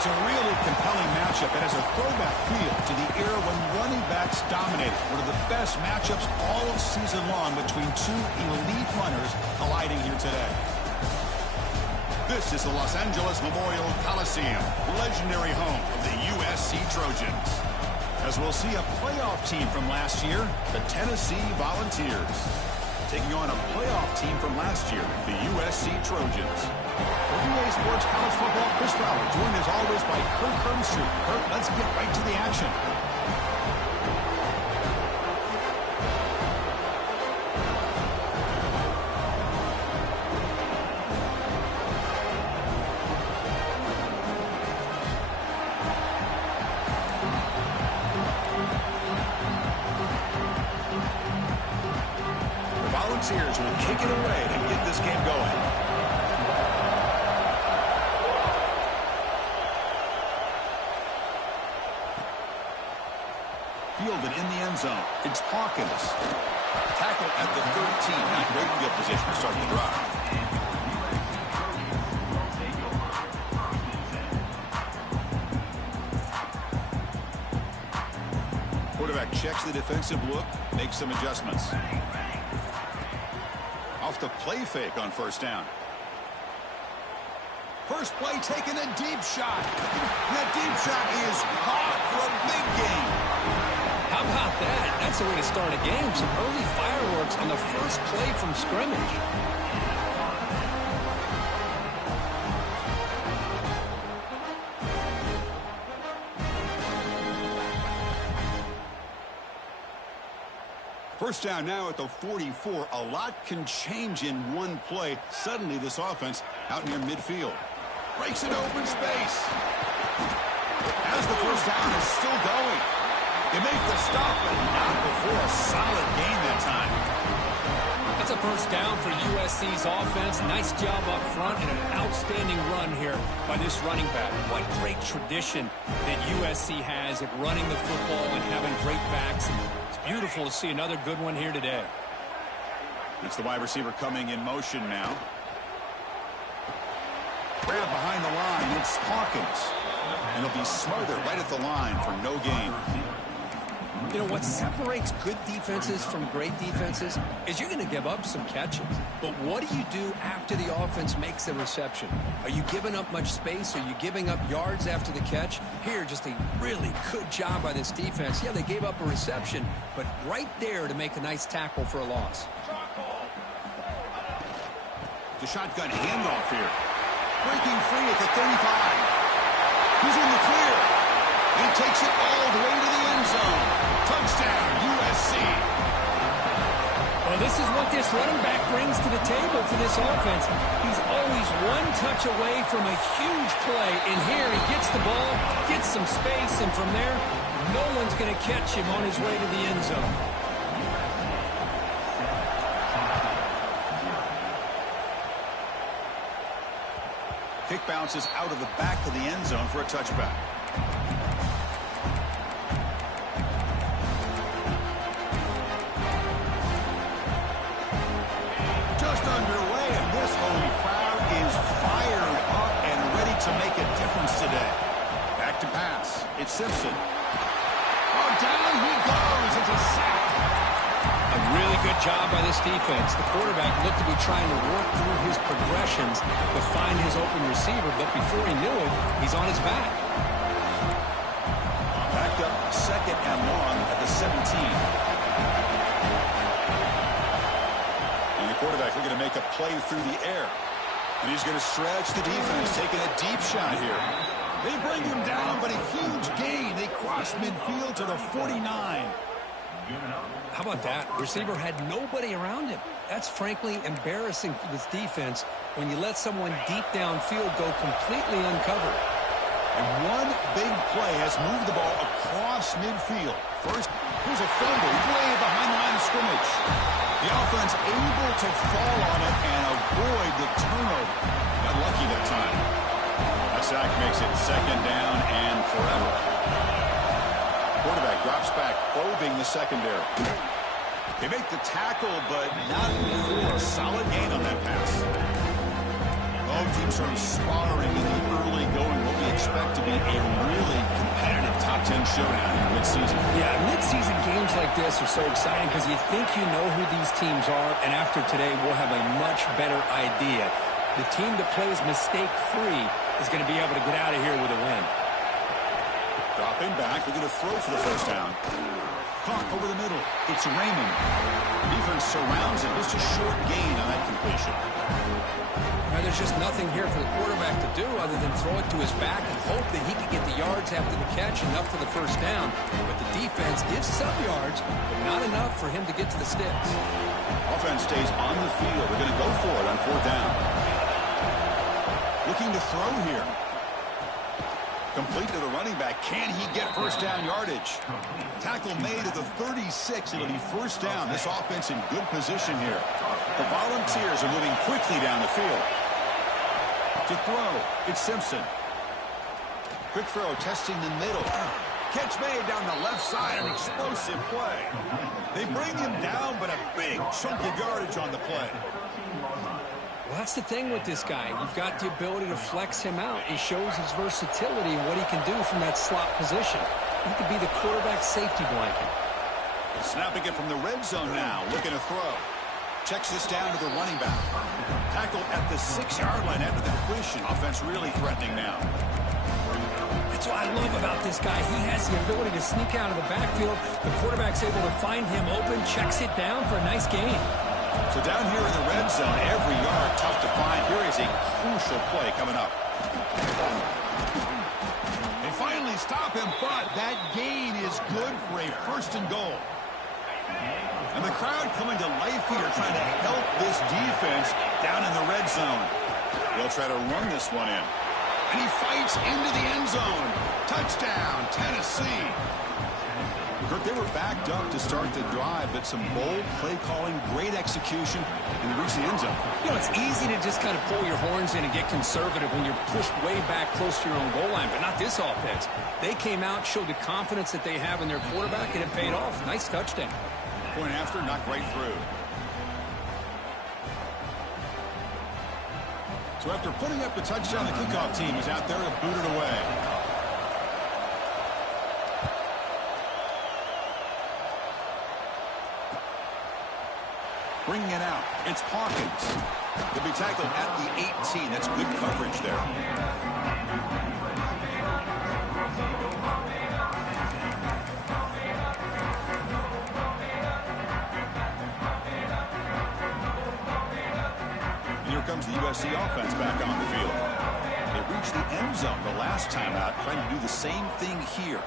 It's a really compelling matchup. It has a throwback feel to the era when running backs dominated. One of the best matchups all season long between two elite runners colliding here today. This is the Los Angeles Memorial Coliseum, legendary home of the USC Trojans. As we'll see a playoff team from last year, the Tennessee Volunteers, taking on a playoff team from last year, the USC Trojans. For UA Sports College Football, Chris Fowler, joined as always by Kirk Herbstreit. Kirk, let's get right to the action. The Volunteers will kick it away to get this game going. Fielded in the end zone. It's Hawkins. Tackle at the 13. Not great field position to start the drive. Quarterback checks the defensive look, makes some adjustments. Off the play fake on first down. First play taking a deep shot. That deep shot is caught for a big gain. How about that? That's the way to start a game. Some early fireworks on the first play from scrimmage. First down now at the 44. A lot can change in one play. Suddenly this offense out near midfield. Breaks an open space. As the first down is still going. They make the stop, but not before a solid gain that time. That's a first down for USC's offense. Nice job up front and an outstanding run here by this running back. What great tradition that USC has at running the football and having great backs. And it's beautiful to see another good one here today. It's the wide receiver coming in motion now. Grab behind the line. It's Hawkins. And he'll be smothered right at the line for no gain. You know, what separates good defenses from great defenses is you're going to give up some catches. But what do you do after the offense makes the reception? Are you giving up much space? Are you giving up yards after the catch? Here, just a really good job by this defense. Yeah, they gave up a reception, but right there to make a nice tackle for a loss. The shotgun handoff here. Breaking free at the 35. He's in the clear. He takes it all the way to the end zone. Touchdown, USC. Well, this is what this running back brings to the table for this offense. He's always one touch away from a huge play. And here he gets the ball, gets some space, and from there, no one's going to catch him on his way to the end zone. Kick bounces out of the back of the end zone for a touchback. Just underway, and this home crowd is fired up and ready to make a difference today. Back to pass. It's Simpson. Oh, down he goes. It's a sack. A really good job by this defense. The quarterback looked to be trying to work through his progressions to find his open receiver, but before he knew it, he's on his back. Backed up second and long at the 17. And the quarterback looking to make a play through the air. And he's going to stretch the defense, taking a deep shot here. They bring him down, but a huge gain. They cross midfield to the 49. How about that? Receiver had nobody around him. That's frankly embarrassing for this defense when you let someone deep downfield go completely uncovered. And one big play has moved the ball across midfield. First, here's a fumble way behind the line of scrimmage. The offense able to fall on it and avoid the turnover. Got lucky that time. That sack makes it second down and forever. Quarterback drops back, probing the secondary. They make the tackle, but not before a solid gain on that pass. Oh, Both teams sort of sparring in the early going, what we expect to be a really competitive top 10 showdown in mid-season. Yeah, mid-season games like this are so exciting because you think you know who these teams are, and after today, we'll have a much better idea. The team that plays mistake-free is going to be able to get out of here with a win. Dropping back, they're going to throw for the first down. Caught over the middle. It's Raymond. Defense surrounds him. Just a short gain on that completion. Now, there's just nothing here for the quarterback to do other than throw it to his back and hope that he can get the yards after the catch, enough for the first down. But the defense gives some yards, but not enough for him to get to the sticks. Offense stays on the field. They're going to go for it on fourth down. Looking to throw here. Complete to the running back. Can he get first down yardage? Tackle made at the 36. It'll be first down. This offense in good position here. The Volunteers are moving quickly down the field. To throw, it's Simpson. Quick throw, testing the middle. Catch made down the left side, an explosive play. They bring him down, but a big chunk of yardage on the play. Well, that's the thing with this guy. You've got the ability to flex him out. He shows his versatility and what he can do from that slot position. He could be the quarterback safety blanket. Snapping it from the red zone now, looking to throw. Checks this down to the running back. Tackled at the 6-yard line after the completion. Offense really threatening now. That's what I love about this guy. He has the ability to sneak out of the backfield. The quarterback's able to find him open, checks it down for a nice gain. So down here in the red zone, every yard tough to find. Here is a crucial play coming up. They finally stop him, but that gain is good for a first and goal. And the crowd coming to life here, trying to help this defense down in the red zone. They'll try to run this one in. And he fights into the end zone. Touchdown, Tennessee. Kirk, they were backed up to start the drive, but some bold play calling, great execution, and they reached the end zone. You know, it's easy to just kind of pull your horns in and get conservative when you're pushed way back close to your own goal line, but not this offense. They came out, showed the confidence that they have in their quarterback, and it paid off. Nice touchdown. Point after, knocked right through. So after putting up the touchdown, the kickoff team is out there to boot it away. Bringing it out, it's Hawkins. He'll be tackled at the 18. That's good coverage there. And here comes the USC offense back on the field. They reached the end zone the last time out, trying to do the same thing here.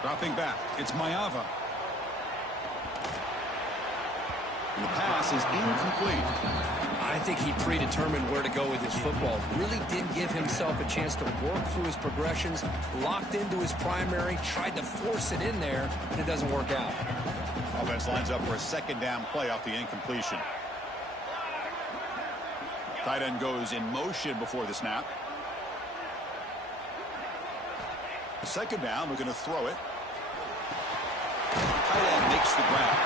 Dropping back, it's Maeva. And the pass is incomplete. I think he predetermined where to go with his football. Really did give himself a chance to work through his progressions, locked into his primary, tried to force it in there, and it doesn't work out. Offense lines up for a second down play off the incompletion. Tight end goes in motion before the snap. Second down, we're going to throw it. Tight end makes the grab.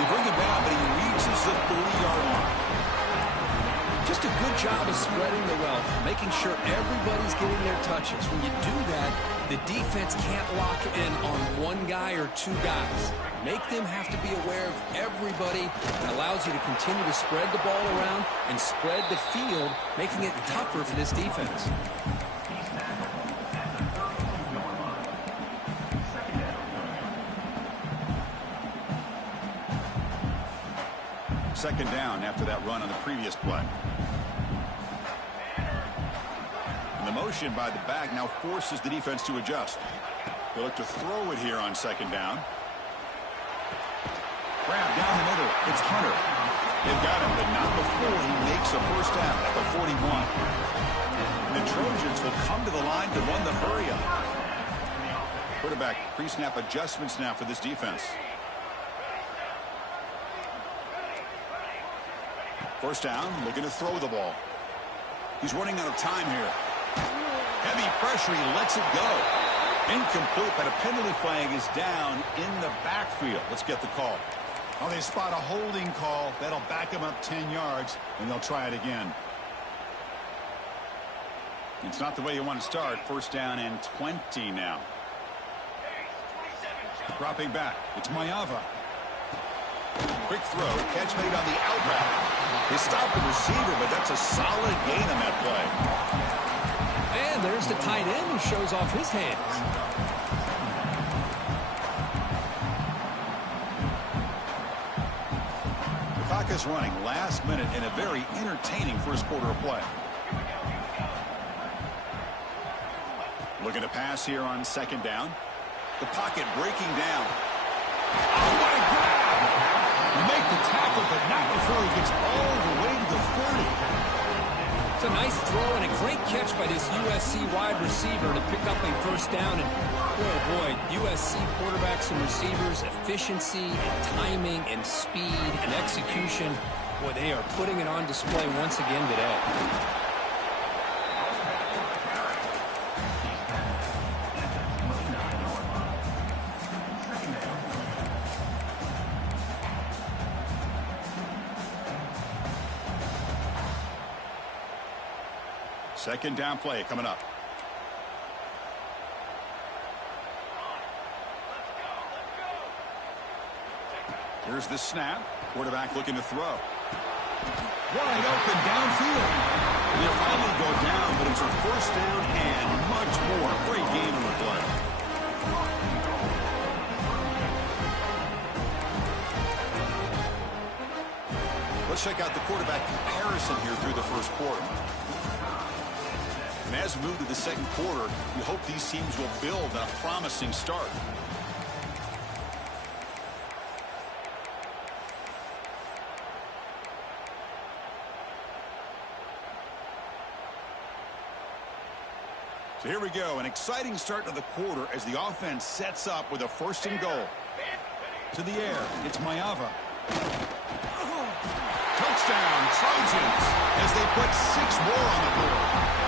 You bring him down, but he reaches the 30-yard line. Just a good job of spreading the wealth, making sure everybody's getting their touches. When you do that, the defense can't lock in on one guy or two guys. Make them have to be aware of everybody. It allows you to continue to spread the ball around and spread the field, making it tougher for this defense. Second down after that run on the previous play. And the motion by the back now forces the defense to adjust. They look to throw it here on second down. Grab down the middle. It's Hunter. They've got him, but not before he makes a first down at the 41. And the Trojans will come to the line to run the hurry up. Quarterback pre-snap adjustments now for this defense. First down, looking to throw the ball. He's running out of time here. Heavy pressure, he lets it go. Incomplete, but a penalty flag is down in the backfield. Let's get the call. Oh, they spot a holding call. That'll back them up 10 yards, and they'll try it again. It's not the way you want to start. First down and 20 now. Dropping back. It's Mayava. Quick throw. Catch made on the out route. They stop the receiver, but that's a solid gain on that play. And there's the tight end who shows off his hands. The clock is running last minute in a very entertaining first quarter of play. Looking to pass here on second down. The pocket breaking down. Oh, what a grab! You make the tackle, but not before he gets all the way to the 30. It's a nice throw and a great catch by this USC wide receiver to pick up a first down. And boy, USC quarterbacks and receivers, efficiency and timing and speed and execution. Boy, they are putting it on display once again today. Second down play coming up. Here's the snap. Quarterback looking to throw. Wide open downfield. They'll finally go down, but it's a first down and much more. Great game on the play. Let's check out the quarterback comparison here through the first quarter. And as we move to the second quarter, we hope these teams will build on a promising start. So here we go, an exciting start to the quarter as the offense sets up with a first and goal. To the air, it's Mayava. Touchdown, Trojans, as they put 6 more on the board.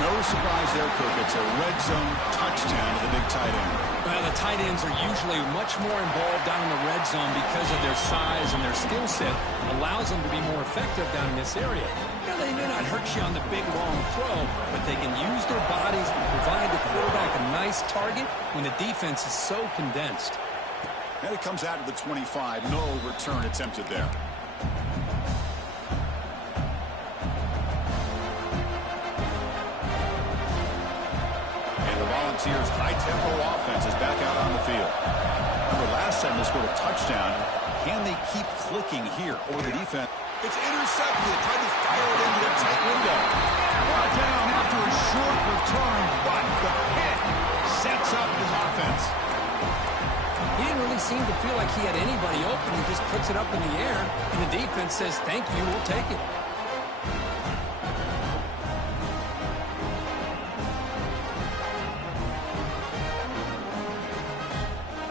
No surprise there, Cook. It's a red zone touchdown to the big tight end. Well, the tight ends are usually much more involved down in the red zone because of their size and their skill set allows them to be more effective down in this area. Now, they may not hurt you on the big, long throw, but they can use their bodies and provide the quarterback a nice target when the defense is so condensed. And it comes out to the 25. No return attempted there. Volunteers' high-tempo offense is back out on the field. Remember, last time they scored a touchdown. Can they keep clicking here over the defense? It's intercepted. Tried to fire it into a tight window. Brought down after a short return, but the hit sets up his offense. He didn't really seem to feel like he had anybody open. He just puts it up in the air, and the defense says, thank you, we'll take it.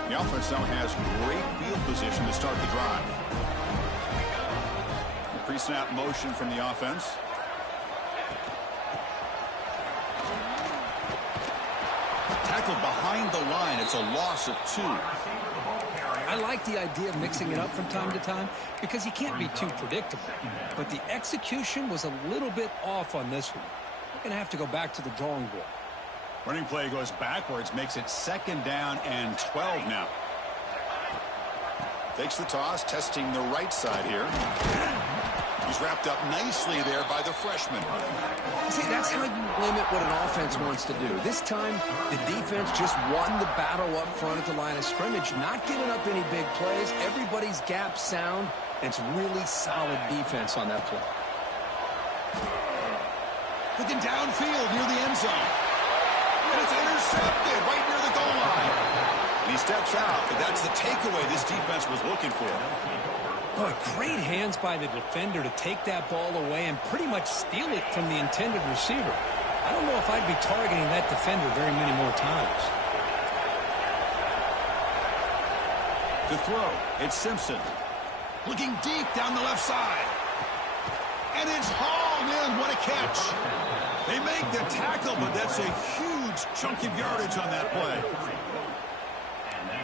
The offense now has great field position to start the drive. The pre-snap motion from the offense. Tackled behind the line. It's a loss of 2. I like the idea of mixing it up from time to time because you can't be too predictable. But the execution was a little bit off on this one. We're going to have to go back to the drawing board. Running play goes backwards, makes it second down and 12 now. Takes the toss, testing the right side here. He's wrapped up nicely there by the freshman. See, that's how you limit what an offense wants to do. This time, the defense just won the battle up front at the line of scrimmage, not giving up any big plays. Everybody's gap sound. It's really solid defense on that play. Looking downfield near the end zone. And it's intercepted right near the goal line. And he steps out, but that's the takeaway this defense was looking for. Boy, great hands by the defender to take that ball away and pretty much steal it from the intended receiver. I don't know if I'd be targeting that defender very many more times. To throw, it's Simpson. Looking deep down the left side. And it's hauled in. What a catch. They make the tackle, but that's a huge chunk of yardage on that play.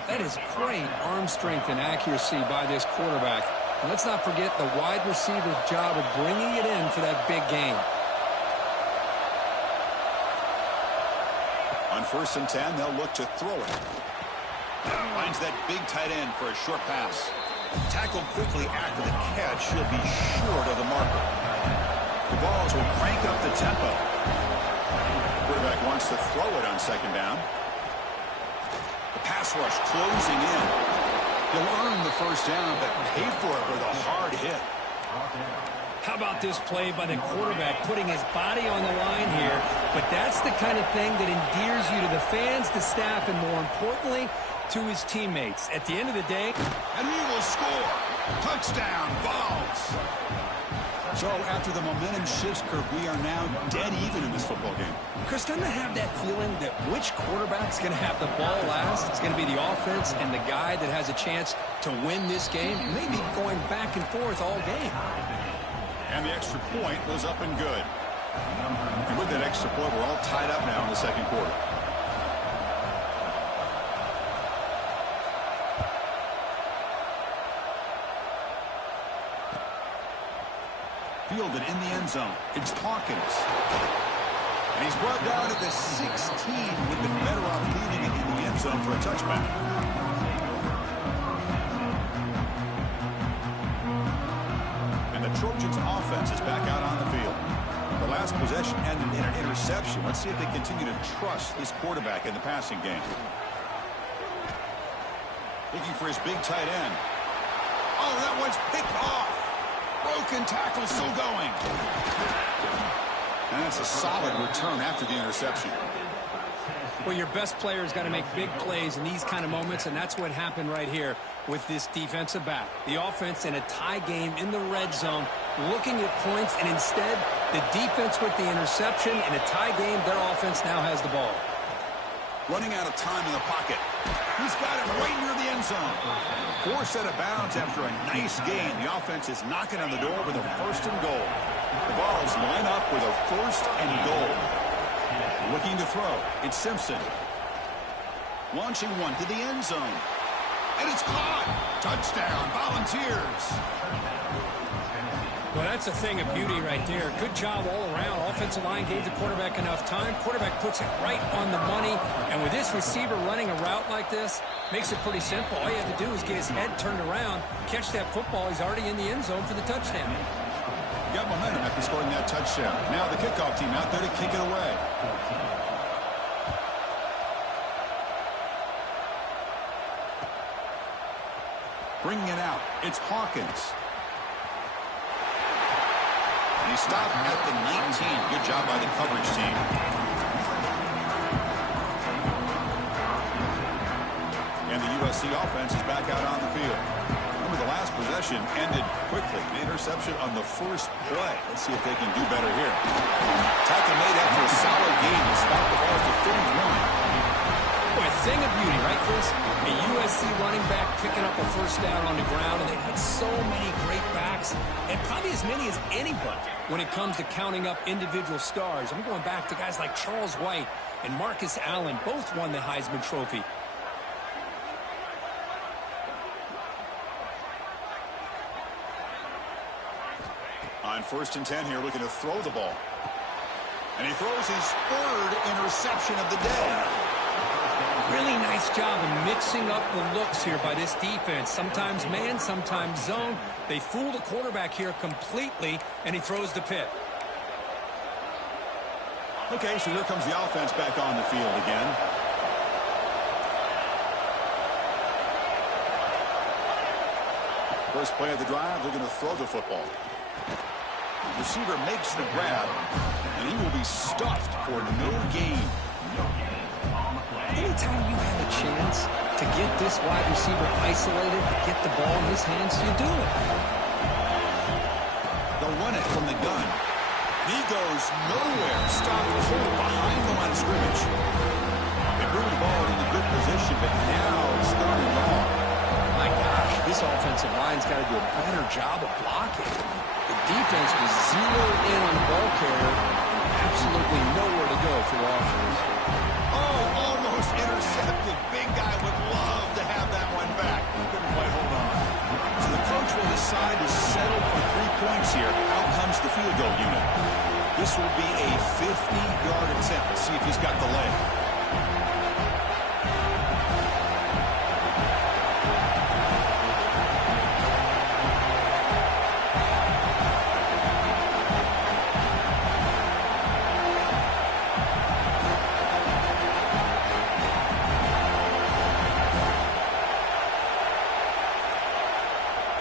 That is great arm strength and accuracy by this quarterback. And let's not forget the wide receiver's job of bringing it in for that big game. On 1st and 10, they'll look to throw it. Finds that big tight end for a short pass. Tackled quickly after the catch. He'll be short of the marker. The Vols will crank up the tempo. Quarterback wants to throw it on 2nd down. The pass rush closing in. He'll earn the 1st down, but pay for it with a hard hit. How about this play by the quarterback, putting his body on the line here? But that's the kind of thing that endears you to the fans, the staff, and more importantly, to his teammates. At the end of the day, and he will score. Touchdown, Vols. So after the momentum shifts curve, we are now dead even in this football game. Chris, doesn't I have that feeling that which quarterback's going to have the ball last? It's going to be the offense, and the guy that has a chance to win this game may be going back and forth all game. And the extra point was up and good. And with that extra point, we're all tied up now in the 2nd quarter. Fielded in the end zone. It's Hawkins. And he's brought down at the 16. Would have been better off leaving it in the end zone for a touchback. And the Trojans' offense is back out on the field. The last possession ended in an interception. Let's see if they continue to trust this quarterback in the passing game. Looking for his big tight end. Oh, that one's picked off. Broken tackle, still going. And that's a solid return after the interception. Well, your best player's got to make big plays in these kind of moments, and that's what happened right here with this defensive back. The offense in a tie game in the red zone, looking at points, and instead, the defense with the interception. In a tie game, their offense now has the ball. Running out of time in the pocket. He's got it right near the end zone. 4 out of bounds after a nice gain. The offense is knocking on the door with a 1st and goal. The Vols line up with a 1st and goal. Looking to throw. It's Simpson. Launching one to the end zone. And it's caught. Touchdown, Volunteers. Well, that's a thing of beauty right there. Good job all around. Offensive line gave the quarterback enough time. Quarterback puts it right on the money. And with this receiver running a route like this, makes it pretty simple. All you have to do is get his head turned around, catch that football. He's already in the end zone for the touchdown. Got momentum after scoring that touchdown. Now the kickoff team out there to kick it away. Bringing it out. It's Hawkins. And he stopped at the 19. Good job by the coverage team. And the USC offense is back out on the field. Remember, the last possession ended quickly. An interception on the 1st play. Let's see if they can do better here. Tackle made after a solid game. He stopped the ball for 31. Boy, a thing of beauty, right, Chris? A USC running back picking up a 1st down on the ground, and they've had so many great backs, and probably as many as anybody when it comes to counting up individual stars. I'm going back to guys like Charles White and Marcus Allen. Both won the Heisman Trophy. On 1st and 10 here, looking to throw the ball. And he throws his 3rd interception of the day. Really nice job of mixing up the looks here by this defense. Sometimes man, sometimes zone. They fool the quarterback here completely, and he throws the pick. Okay, so here comes the offense back on the field again. First play of the drive, they're going to throw the football. The receiver makes the grab, and he will be stuffed for no gain. Anytime you have a chance to get this wide receiver isolated, to get the ball in his hands, you do it. They'll run it from the gun. He goes nowhere. Stopped cold behind the line of scrimmage. They bring the ball in a good position, but now it's starting wrong. My gosh, this offensive line's got to do a better job of blocking. The defense was zeroed in on the ball carrier and absolutely nowhere to go for the offense. Oh, almost intercepted. Big guy would love to have This will be a 50-yard attempt. Let's see if he's got the leg.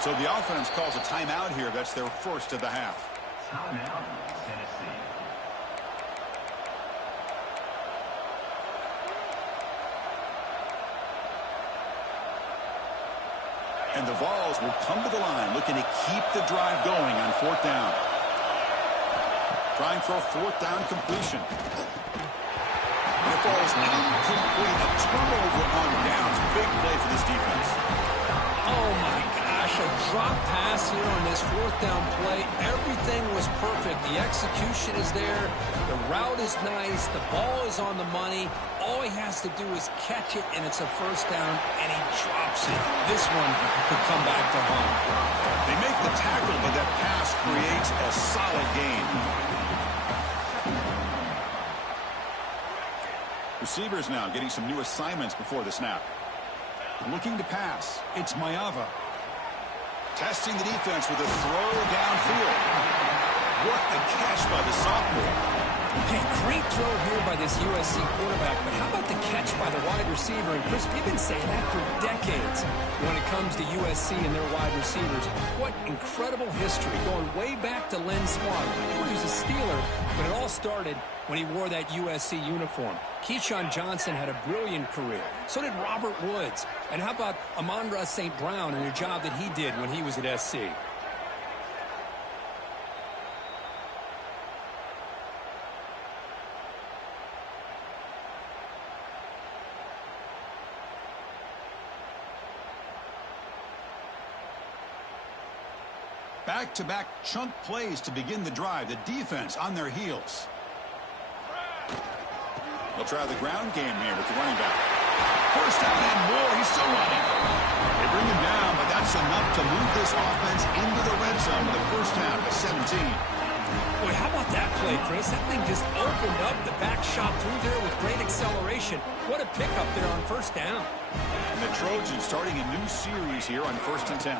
So the offense calls a timeout here. That's their first of the half. Timeout, Tennessee. And the Vols will come to the line looking to keep the drive going on fourth down. Trying for a fourth down completion. And it falls incomplete. A turnover on downs. Big play for this defense. Oh, my gosh, a drop pass here on this fourth down play. Everything was perfect. The execution is there. The route is nice. The ball is on the money. All he has to do is catch it, and it's a first down, and he drops it. This one could come back to haunt. They make the tackle, but that pass creates a solid gain. Receivers now getting some new assignments before the snap. Looking to pass. It's Mayava. Testing the defense with a throw downfield. What a catch by the sophomore. Hey, great throw here by this USC quarterback, but how about the catch by the wide receiver? And Chris, we've been saying that for decades when it comes to USC and their wide receivers. What incredible history, going way back to Len Swann. I knew he was a Steeler, but it all started when he wore that USC uniform. Keyshawn Johnson had a brilliant career. So did Robert Woods. And how about Amon-Ra St. Brown and the job that he did when he was at SC? Back-to-back chunk plays to begin the drive. The defense on their heels. They'll try the ground game here with the running back. First down and more. He's still running. They bring him down, but that's enough to move this offense into the red zone in the first half of 17. Boy, how about that play, Chris? That thing just opened up. The back shot through there with great acceleration. What a pickup there on first down. And the Trojans starting a new series here on 1st and 10.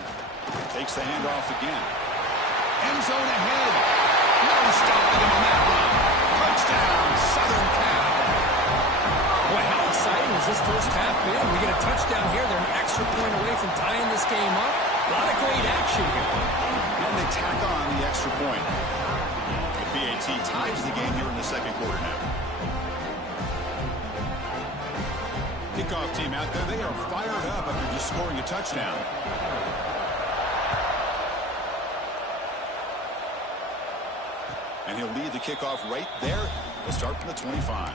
Takes the handoff again. End zone ahead. No stopping him on that run. Touchdown, Southern Cal. Boy, how exciting has this first half been? We get a touchdown here. They're an extra point away from tying this game up. A lot of great action here. And they tack on the extra point. The BAT ties the game here in the second quarter now. Kickoff team out there. They are fired up after just scoring a touchdown. And he'll lead the kickoff right there. We'll start from the 25.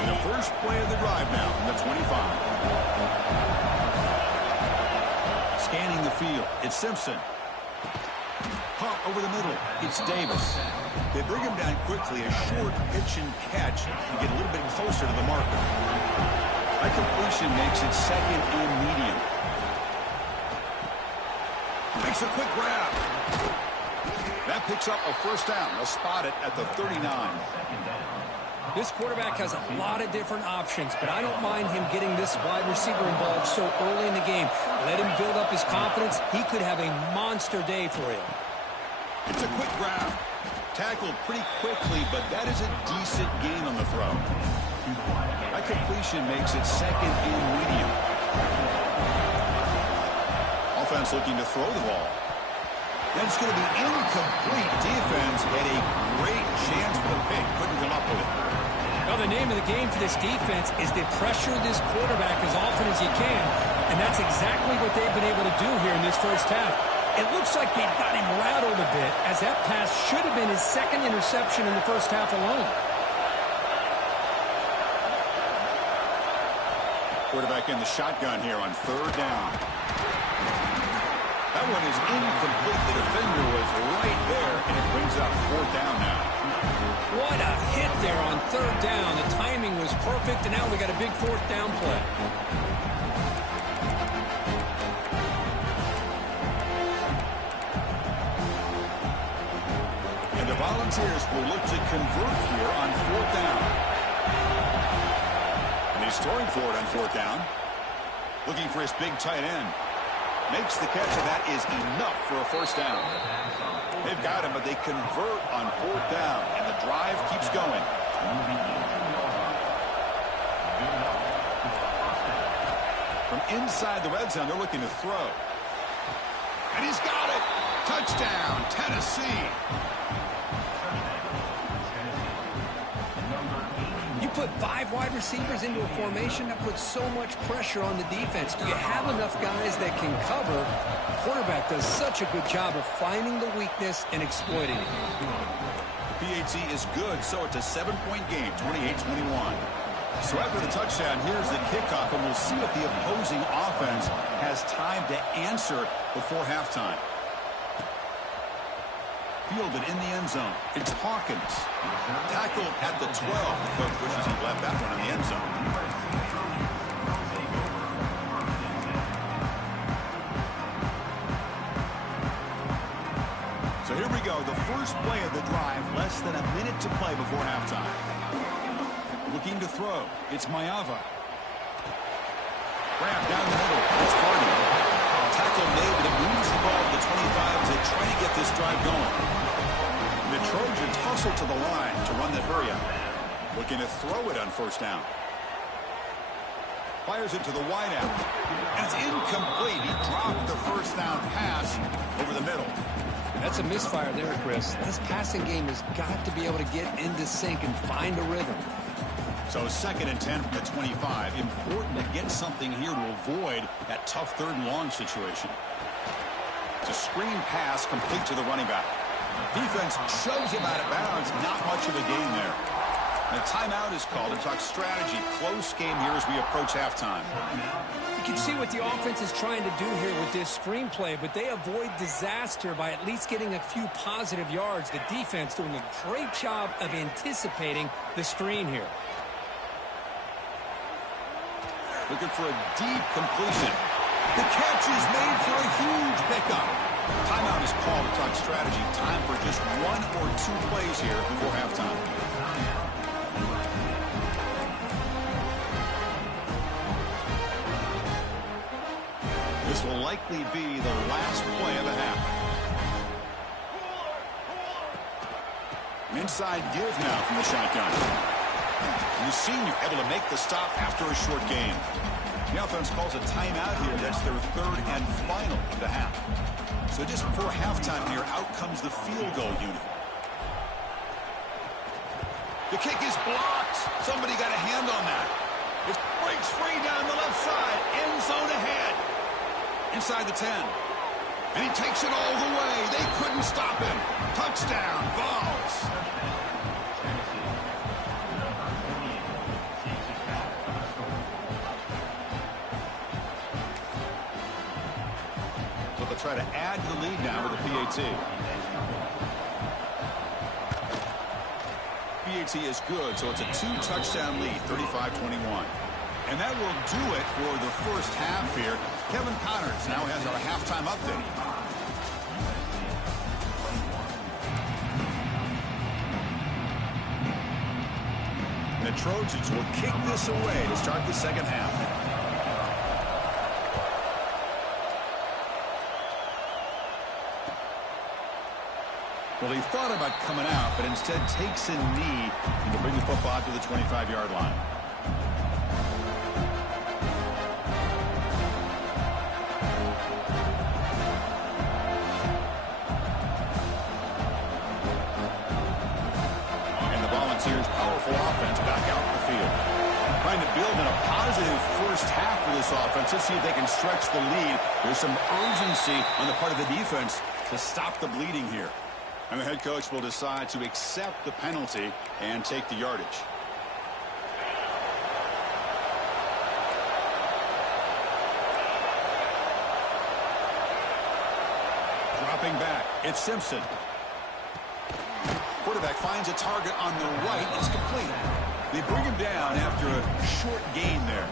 And the first play of the drive now from the 25. Scanning the field. It's Simpson. Pump over the middle. It's Davis. They bring him down quickly. A short pitch and catch to get a little bit closer to the marker. That completion makes it second and medium. Makes a quick grab. That picks up a first down. They'll spot it at the 39. This quarterback has a lot of different options, but I don't mind him getting this wide receiver involved so early in the game. Let him build up his confidence. He could have a monster day for you. It's a quick grab. Tackled pretty quickly, but that is a decent gain on the throw. That completion makes it second and medium. Offense looking to throw the ball. That's going to be incomplete. Defense had a great chance for the pick. Couldn't come up with it. Well, the name of the game for this defense is to pressure this quarterback as often as you can, and that's exactly what they've been able to do here in this first half. It looks like they've got him rattled a bit, as that pass should have been his second interception in the first half alone. Quarterback in the shotgun here on third down. That one is incomplete. The defender was right there, and it brings up fourth down now. What a hit there on third down. The timing was was perfect, and now we got a big fourth down play. And the Volunteers will look to convert here on fourth down. And he's throwing for it on fourth down. Looking for his big tight end. Makes the catch, and that is enough for a first down. They've got him, but they convert on fourth down, and the drive keeps going. From inside the red zone, they're looking to throw. And he's got it! Touchdown, Tennessee! You put 5 wide receivers into a formation, that puts so much pressure on the defense. Do you have enough guys that can cover? The quarterback does such a good job of finding the weakness and exploiting it. PAT is good, so it's a 7-point game, 28-21. So after the touchdown, here's the kickoff, and we'll see if the opposing offense has time to answer before halftime. Fielded in the end zone. It's Hawkins. Tackled at the 12. The coach wishes he left that one in the end zone. So here we go. The first play of the drive. Less than a minute to play before halftime. Looking to throw. It's Maeva. Grab down the middle. It's Hardy. Tackle made, but it moves the ball to the 25 to try to get this drive going. And the Trojans hustle to the line to run the hurry up. Looking to throw it on first down. Fires it to the wideout. And it's incomplete. He dropped the first down pass over the middle. That's a misfire there, Chris. This passing game has got to be able to get into sync and find a rhythm. So 2nd and 10 from the 25. Important to get something here to avoid that tough 3rd and long situation. It's a screen pass complete to the running back. Defense shoves him out of bounds. Not much of a gain there. And a timeout is called to talk strategy. Close game here as we approach halftime. You can see what the offense is trying to do here with this screenplay, but they avoid disaster by at least getting a few positive yards. The defense doing a great job of anticipating the screen here. Looking for a deep completion. The catch is made for a huge pickup. Timeout is called to talk strategy. Time for just 1 or 2 plays here before halftime. This will likely be the last play of the half. Inside give now from the shotgun. And the senior able to make the stop after a short game. The offense calls a timeout here. That's their 3rd and final of the half. So just before halftime here, out comes the field goal unit. The kick is blocked. Somebody got a hand on that. It breaks free down the left side. End zone ahead. Inside the 10. And he takes it all the way. They couldn't stop him. Touchdown, Vols. So they'll try to add to the lead now with the PAT. PAT is good, so it's a 2-touchdown lead, 35-21. And that will do it for the first half here. Kevin Connors now has our halftime update. And the Trojans will kick this away to start the second half. Well, he thought about coming out, but instead takes a knee and to bring the football to the 25-yard line. Powerful offense back out in the field. Trying to build in a positive first half for this offense. Let's see if they can stretch the lead. There's some urgency on the part of the defense to stop the bleeding here. And the head coach will decide to accept the penalty and take the yardage. Dropping back, it's Simpson. Quarterback finds a target on the right. It's complete. They bring him down after a short gain there.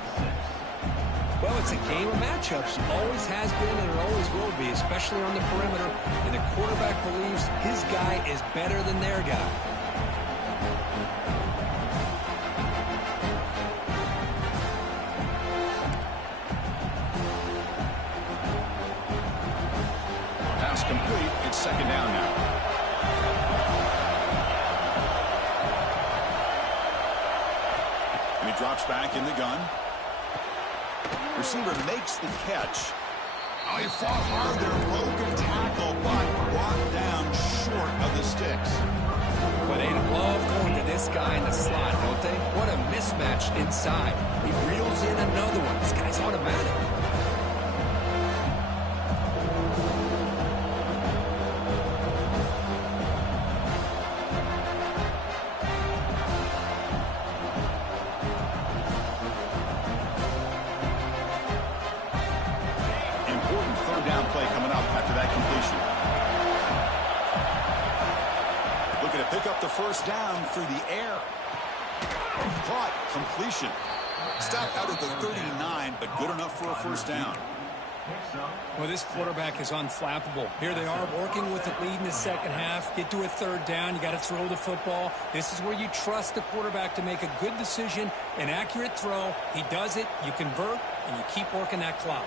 Well, it's a game of matchups. Always has been and it always will be, especially on the perimeter. And the quarterback believes his guy is better than their guy. Pass complete. It's second down now. And he drops back in the gun. Receiver makes the catch. Oh, he fought hard there, broke a tackle, but brought down short of the sticks. But they love going to this guy in the slot, don't they? What a mismatch inside. He reels in another one. This guy's automatic. Pick up the first down through the air. Caught, completion. Stopped out at the 39, but good enough for a first down. Well, this quarterback is unflappable. Here they are working with the lead in the second half. Get to a third down. You got to throw the football. This is where you trust the quarterback to make a good decision, an accurate throw. He does it, you convert, and you keep working that clock.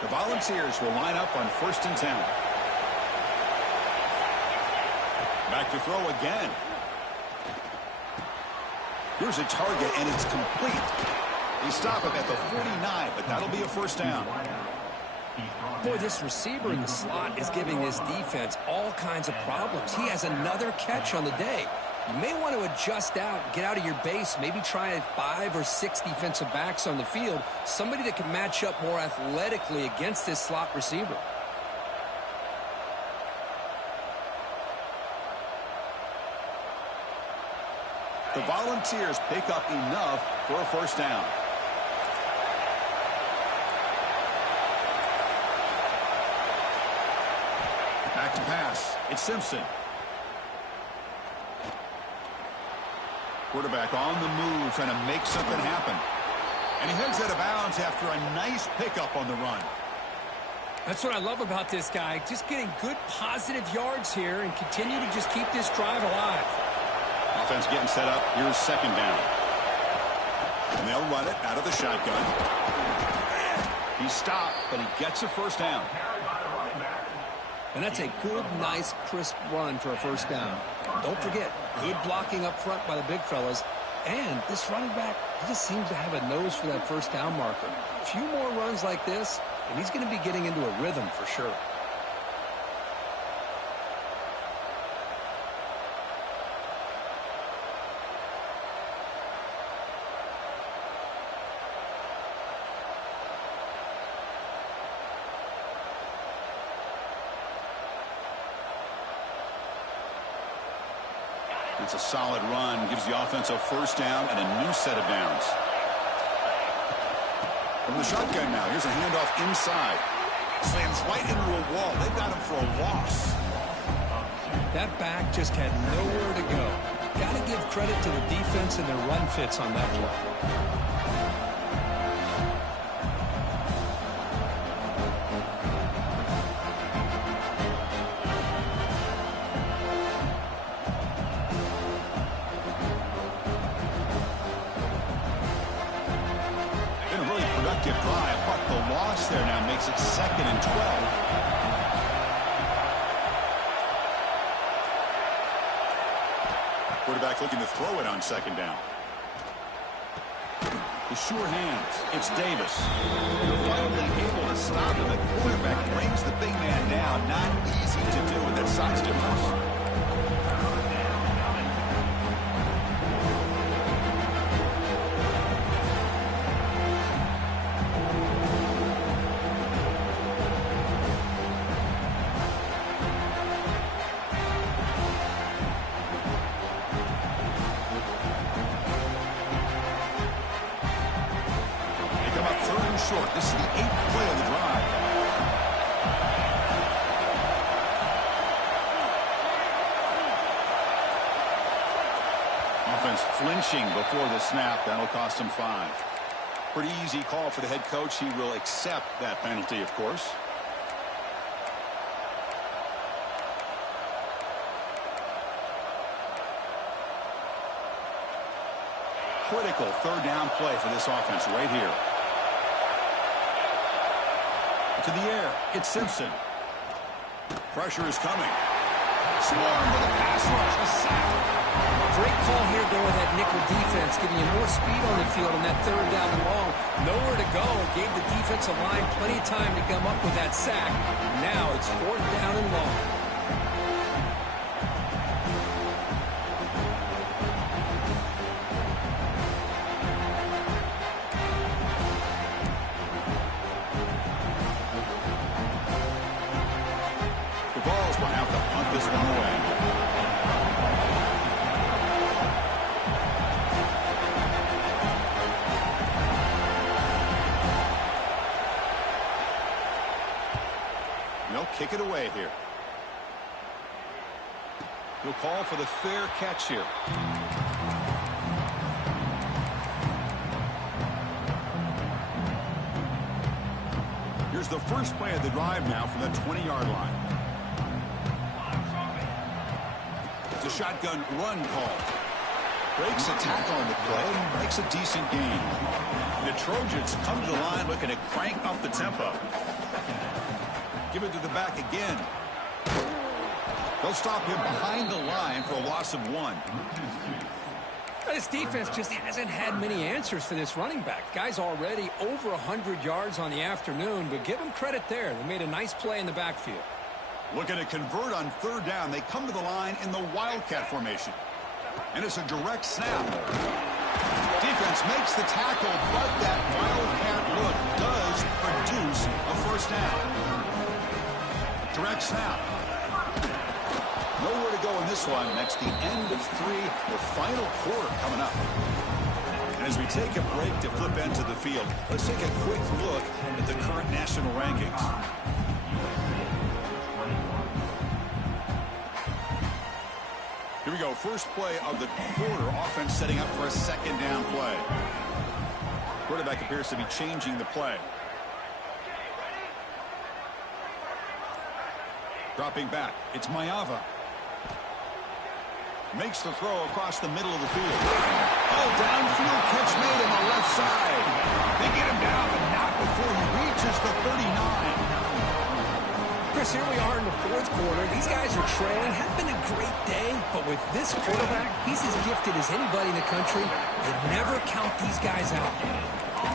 The Volunteers will line up on 1st and 10. Back to throw again. Here's a target, and it's complete. They stop him at the 49, but that'll be a first down. Boy, this receiver in the slot is giving this defense all kinds of problems. He has another catch on the day. You may want to adjust out, get out of your base, maybe try 5 or 6 defensive backs on the field, somebody that can match up more athletically against this slot receiver. The Volunteers pick up enough for a first down. Back to pass. It's Simpson. Quarterback on the move, trying to make something happen. And he heads out of bounds after a nice pickup on the run. That's what I love about this guy. Just getting good positive yards here and continue to just keep this drive alive. Offense getting set up. Here's second down. And they'll run it out of the shotgun. He stopped, but he gets a first down. And that's a good, nice, crisp run for a first down. Don't forget, good blocking up front by the big fellas. And this running back, he just seems to have a nose for that first down marker. A few more runs like this, and he's going to be getting into a rhythm for sure. It's a solid run, gives the offense a first down and a new set of downs. From the shotgun now, here's a handoff inside. Slams right into a wall. They've got him for a loss. That back just had nowhere to go. Got to give credit to the defense and their run fits on that play. Drive, but the loss there now makes it 2nd and 12. Quarterback looking to throw it on second down. The sure hands. It's Davis. They're finally able to stop him. The quarterback brings the big man down. Not easy to do with that size difference. short. This is the 8th play of the drive. Offense flinching before the snap. That'll cost him 5. Pretty easy call for the head coach. He will accept that penalty, of course. Critical third down play for this offense right here. To the air. It's Simpson. Pressure is coming. Swarm with a pass rush. A sack. Great call here going with that nickel defense, giving you more speed on the field on that third down and long. Nowhere to go. Gave the defensive line plenty of time to come up with that sack. Now it's 4th down and long. The Vols will have to punt this one away. They'll kick it away here. He'll call for the fair catch here. Here's the first play of the drive now from the 20-yard line. It's a shotgun run call. Breaks a tackle on the play and makes a decent gain. The Trojans come to the line looking to crank up the tempo. Give it to the back again. They'll stop him behind the line for a loss of 1. This defense just hasn't had many answers for this running back. Guy's already over 100 yards on the afternoon, but give him credit there. They made a nice play in the backfield. Looking to convert on third down. They come to the line in the Wildcat formation. And it's a direct snap. Defense makes the tackle, but that Wildcat look does produce a first down. Direct snap. Nowhere to go in this one. That's the end of 3, the final quarter coming up. And as we take a break to flip into the field, let's take a quick look at the current national rankings. Here we go. First play of the quarter. Offense setting up for a second down play. Quarterback appears to be changing the play. Dropping back. It's Mayava. Makes the throw across the middle of the field. Oh, downfield catch made on the left side. They get him down, but not before he reaches the 39. Chris, here we are in the 4th quarter. These guys are trailing. Hasn't been a great day, but with this quarterback, he's as gifted as anybody in the country. They never count these guys out.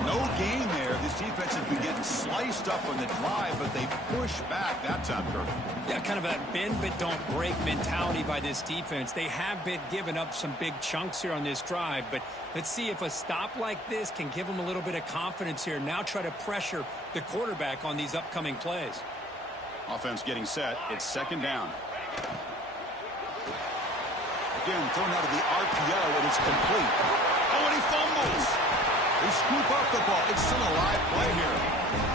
No gain there. This defense has been getting sliced up on the drive, but they push back that time, Kirk. Yeah, kind of a bend but don't break mentality by this defense. They have been giving up some big chunks here on this drive, but let's see if a stop like this can give them a little bit of confidence here. Now try to pressure the quarterback on these upcoming plays. Offense getting set. It's second down. Again, thrown out of the RPO, and it's complete. Oh, and he fumbles. They scoop up the ball. It's still a live play here.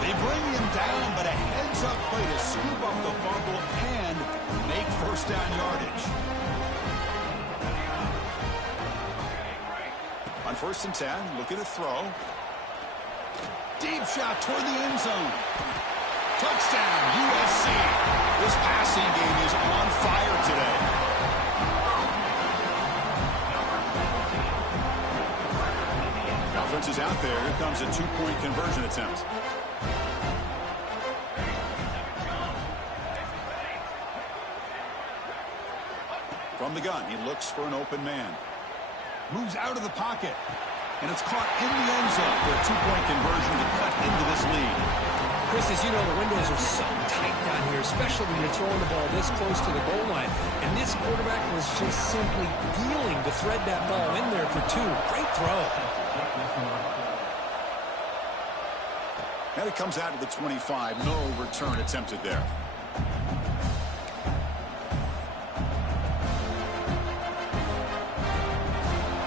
They bring him down, but a heads-up play to scoop up the fumble and make first down yardage. On 1st and 10, looking to throw. Deep shot toward the end zone. Touchdown, USC. This passing game is on fire today. Offense is out there. Here comes a 2-point conversion attempt. From the gun, he looks for an open man. Moves out of the pocket. And it's caught in the end zone for a 2-point conversion to cut into this lead. Chris, as you know, the windows are so tight down here, especially when you're throwing the ball this close to the goal line. And this quarterback was just simply dealing to thread that ball in there for 2. Great throw. And it comes out to the 25. No return attempted there.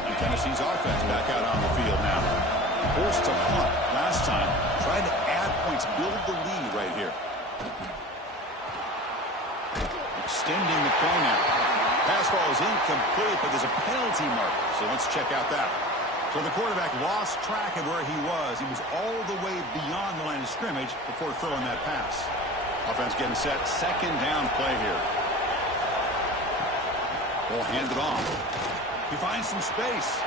And Tennessee's offense back out on the field now. Forced to punt last time. Trying to add points, build the lead right here. Extending the play now. Pass ball is incomplete, but there's a penalty mark. So let's check out that. So the quarterback lost track of where he was. He was all the way beyond the line of scrimmage before throwing that pass. Offense getting set. Second down play here. Ball handed off. He finds some space.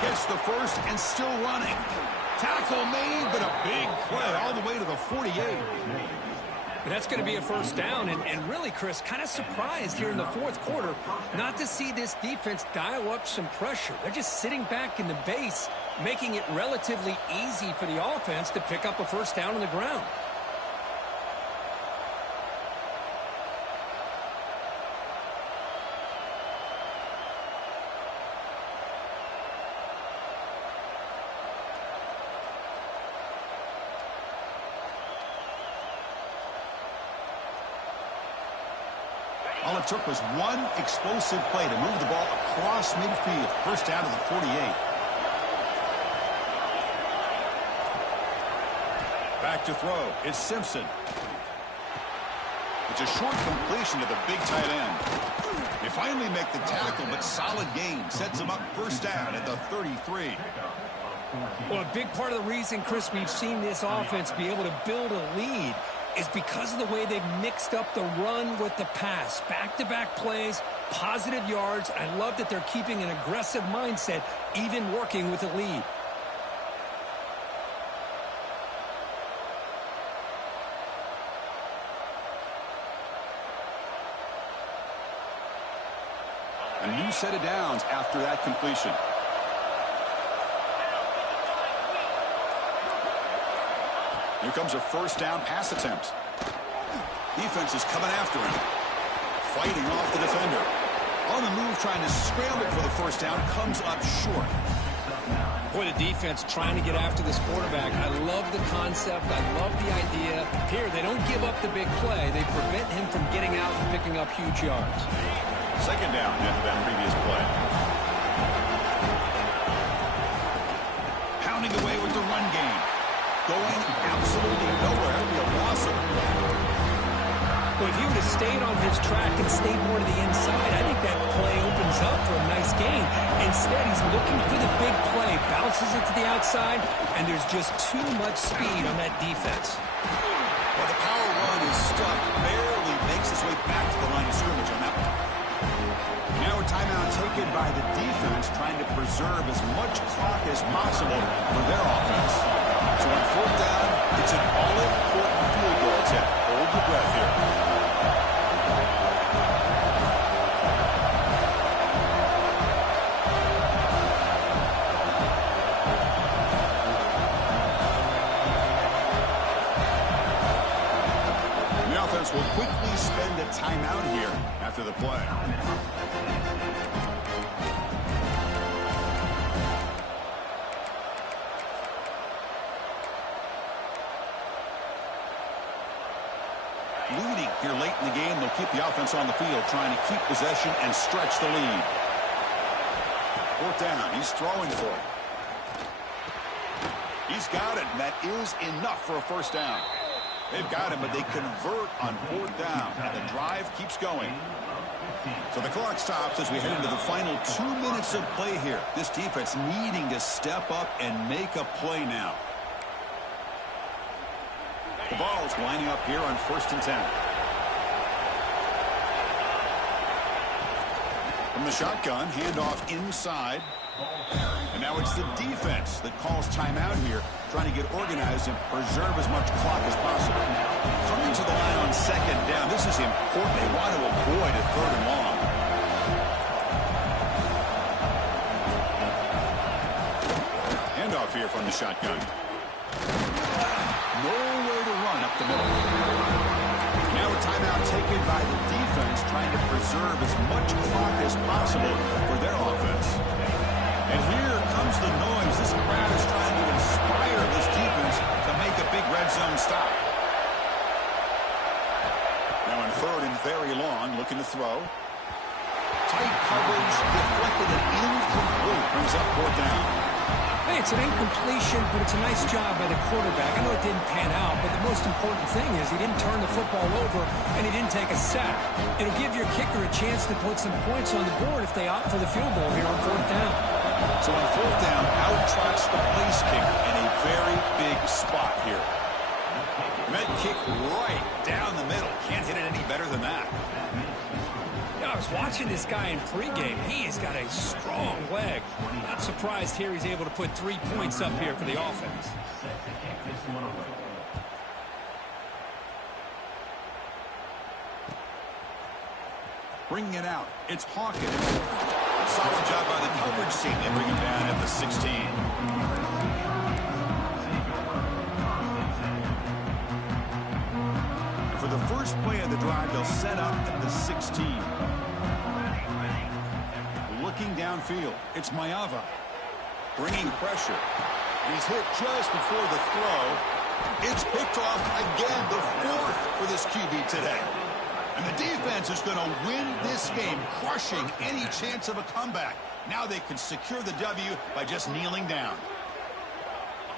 Gets the first and still running. Tackle made, but a big play all the way to the 48. That's going to be a first down, and really, Chris, kind of surprised here in the fourth quarter not to see this defense dial up some pressure. They're just sitting back in the base, making it relatively easy for the offense to pick up a first down on the ground. All it took was one explosive play to move the ball across midfield. First down to the 48. Back to throw. It's Simpson. It's a short completion to the big tight end. They finally make the tackle, but solid gain. Sets them up first down at the 33. Well, a big part of the reason, Chris, we've seen this offense be able to build a lead is because of the way they've mixed up the run with the pass. Back-to-back plays, positive yards. I love that they're keeping an aggressive mindset, even working with a lead. A new set of downs after that completion. Here comes a first down pass attempt. Defense is coming after him. Fighting off the defender. On the move, trying to scramble for the first down. Comes up short. Boy, the defense trying to get after this quarterback. I love the concept. I love the idea. Here, they don't give up the big play. They prevent him from getting out and picking up huge yards. Second down after that previous play. Pounding away with the run game. Going absolutely nowhere. It'll be a loss of. Well, if he would have stayed on his track and stayed more to the inside, I think that play opens up for a nice gain. Instead, he's looking for the big play, bounces it to the outside, and there's just too much speed on that defense. Well, the power run is stuck, barely makes his way back to the line of scrimmage on that one. Now a timeout taken by the defense, trying to preserve as much clock as possible for their offense. So on fourth down, it's an all-important field goal attempt. Hold your breath here. The offense will quickly spend a timeout here after the play. Leading here late in the game, they'll keep the offense on the field, trying to keep possession and stretch the lead. Fourth down, he's throwing for it. He's got it, and that is enough for a first down. They've got him, but they convert on fourth down, and the drive keeps going. So the clock stops as we head into the final 2 minutes of play here. This defense needing to step up and make a play now. The ball's lining up here on 1st and 10. From the shotgun, handoff inside. And now it's the defense that calls timeout here, trying to get organized and preserve as much clock as possible. Coming to the line on second down, this is important. They want to avoid a third and long. Handoff here from the shotgun. Nowhere to run up the middle. Now a timeout taken by the defense, trying to preserve as much clock as possible for their offense. And here comes the noise. This crowd is trying to inspire this defense to make a big red zone stop. Now in 3rd and very long, looking to throw. Tight coverage, deflected and incomplete. Brings up 4th down. Hey, it's an incompletion, but it's a nice job by the quarterback. I know it didn't pan out, but the most important thing is he didn't turn the football over and he didn't take a sack. It'll give your kicker a chance to put some points on the board if they opt for the field goal here on 4th down. So on 4th down, out trots the place kicker in a very big spot here. Med kick right down the middle. Can't hit it any better than that. I was watching this guy in pregame. He has got a strong leg. Not surprised here he's able to put 3 points up here for the offense. Bringing it out. It's Hawkins. Solid job by the coverage team. They bring him down at the 16. For the first play of the drive, they'll set up at the 16. Looking downfield, it's Mayava. Bringing pressure. He's hit just before the throw. It's picked off again, the 4th for this QB today. And the defense is going to win this game, crushing any chance of a comeback. Now they can secure the W by just kneeling down.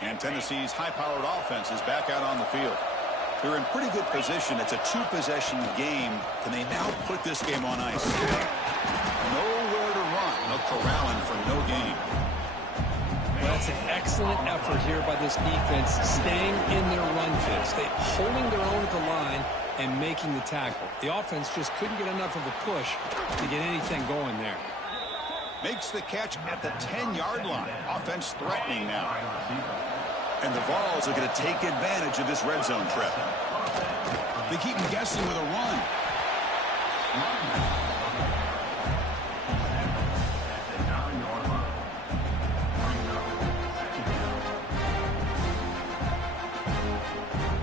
And Tennessee's high-powered offense is back out on the field. They're in pretty good position. It's a 2-possession game. Can they now put this game on ice? Nowhere to run. No corralling for no gain. Well, that's an excellent effort here by this defense, staying in their run fits. They holding their own at the line and making the tackle. The offense just couldn't get enough of a push to get anything going there. Makes the catch at the 10-yard line. Offense threatening now. And the Vols are going to take advantage of this red zone trip. They keep him guessing with a run.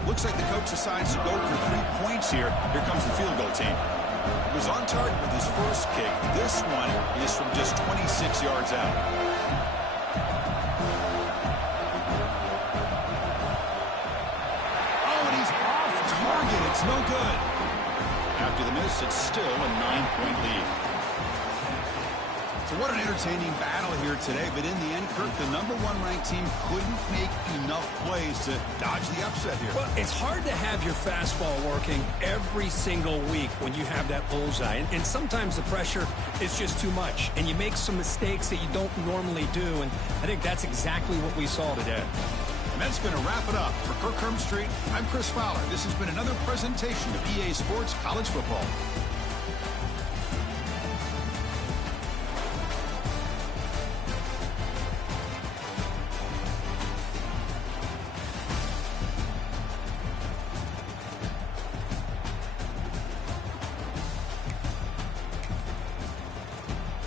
Looks like the coach decides to go for 3 points here. Here comes the field goal team. He was on target with his first kick. This one is from just 26 yards out. It's no good. After the miss, it's still a 9-point lead. So what an entertaining battle here today. But in the end, Kirk, the #1 ranked team couldn't make enough plays to dodge the upset here. Well, it's hard to have your fastball working every single week when you have that bullseye. And sometimes the pressure is just too much. And you make some mistakes that you don't normally do. And I think that's exactly what we saw today. And that's going to wrap it up. For Kirk Street, I'm Chris Fowler. This has been another presentation of EA Sports College Football.